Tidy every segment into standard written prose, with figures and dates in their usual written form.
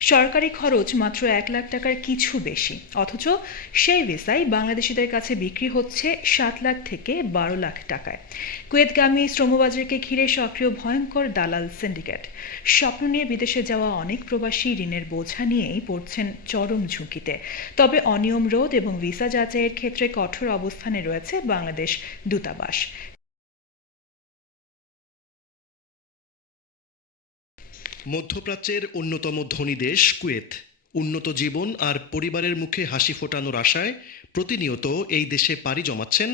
সরকারি খরচ মাত্র ১ লাখ টাকার কিছু বেশি, অথচ সেই ভিসাই বাংলাদেশিদের কাছে বিক্রি হচ্ছে ৭ লাখ থেকে ১২ লাখ টাকায়। কুয়েতগামী শ্রমবাজারকে ঘিরে সক্রিয় ভয়ঙ্কর দালাল সিন্ডিকেট। স্বপ্ন নিয়ে বিদেশে যাওয়া অনেক প্রবাসী ঋণের বোঝা নিয়েই পড়ছেন চরম ঝুঁকিতে। তবে অনিয়ম রোধ এবং ভিসা যাচাইয়ের ক্ষেত্রে কঠোর অবস্থানে রয়েছে বাংলাদেশ দূতাবাস। মধ্যপ্রাচ্যের অন্যতম ধনী দেশ কুয়েত উন্নত জীবন আর পরিবারের মুখে হাসি ফোটানোর আশায় প্রতিনিয়ত এই দেশে পাড়ি জমাচ্ছেন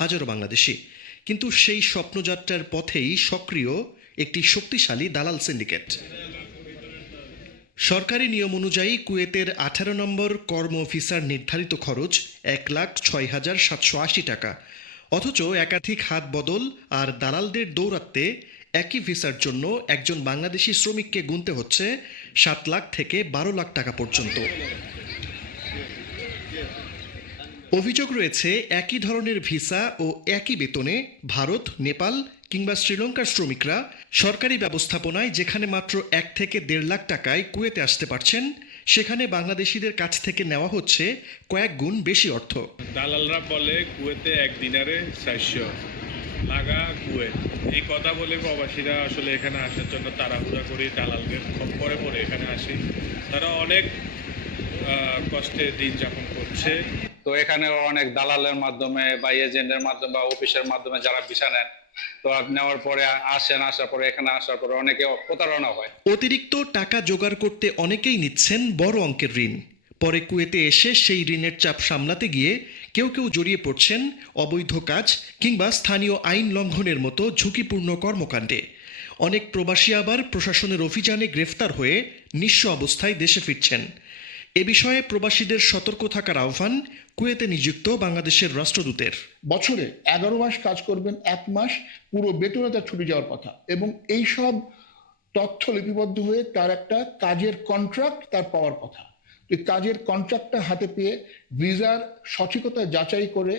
হাজারো বাংলাদেশি। কিন্তু সেই স্বপ্নযাত্রার পথেই সক্রিয় একটি শক্তিশালী দালাল সিন্ডিকেট। সরকারি নিয়ম অনুযায়ী কুয়েতের ১৮ নম্বর কর্ম ভিসার নির্ধারিত খরচ ১,৬,৭৮০ টাকা, অথচ একাধিক হাত বদল আর দালালদের দৌরাত্ম্যে একই ভিসার জন্য একজন বাংলাদেশি শ্রমিককে গুনতে হচ্ছে ৭ লাখ থেকে ১২ লাখ টাকা পর্যন্ত। অভিযোগ রয়েছে, একই ধরনের ভিসা ও একই বেতনে ভারত, নেপাল কিংবা শ্রীলঙ্কার শ্রমিকরা সরকারি ব্যবস্থাপনায় যেখানে মাত্র ১ থেকে ১.৫ লাখ টাকায় কুয়েতে আসতে পারছেন, সেখানে বাংলাদেশিদের কাছ থেকে নেওয়া হচ্ছে কয়েক গুণ বেশি অর্থ। দালালরা বলে কুয়েতে এক দিনারে ৪০০ লাগা কুয়েত, এই কথা বলে প্রবাসীরা আসলে এখানে আসার জন্য তাড়াহুড়া করে দালালদের খপ্পরে পড়ে এখানে আসে। তারা অনেক কষ্টে দিন যাপন করছে। তো এখানে অনেক দালালের মাধ্যমে বা এজেন্টের মাধ্যমে বা অফিসের মাধ্যমে যারা ভিসা নেন, তো নেওয়ার পরে আসার পরে এখানে আসার পরে অনেকে প্রতারণা হয়। অতিরিক্ত টাকা জোগাড় করতে অনেকেই নিচ্ছেন বড় অঙ্কের ঋণ। পরে কুয়েতে এসে সেই ঋণের চাপ সামলাতে গিয়ে কেউ কেউ জড়িয়ে পড়ছেন অবৈধ কাজ কিংবা স্থানীয় আইন লঙ্ঘনের মতো ঝুঁকিপূর্ণ কর্মকাণ্ডে। অনেক প্রবাসী আবার প্রশাসনের অভিযানে গ্রেফতার হয়ে নিঃস্ব অবস্থায় দেশে ফিরছেন। এ বিষয়ে প্রবাসীদের সতর্ক থাকার আহ্বান কুয়েতে নিযুক্ত বাংলাদেশের রাষ্ট্রদূতের। বছরে ১১ মাস কাজ করবেন, ১ মাস পুরো বেতনে তার ছুটি যাওয়ার কথা, এবং এই সব তথ্য লিপিবদ্ধ হয়ে তার একটা কাজের কন্ট্রাক্ট তার পাওয়ার কথা। এই কাজের কন্ট্রাক্টটা হাতে পেয়ে ভিসার সঠিকতা যাচাই করে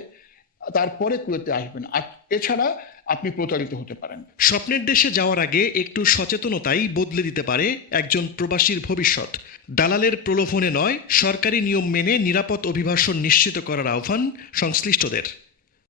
তারপরে কুয়েতে আসবেন, আর এছাড়া আপনি প্রতারিত হতে পারেন। স্বপ্নের দেশে যাওয়ার আগে একটু সচেতনতাই বদলে দিতে পারে একজন প্রবাসীর ভবিষ্যৎ। দালালের প্রলোভনে নয়, সরকারি নিয়ম মেনে নিরাপদ অভিবাসন নিশ্চিত করার আহ্বান সংশ্লিষ্টদের।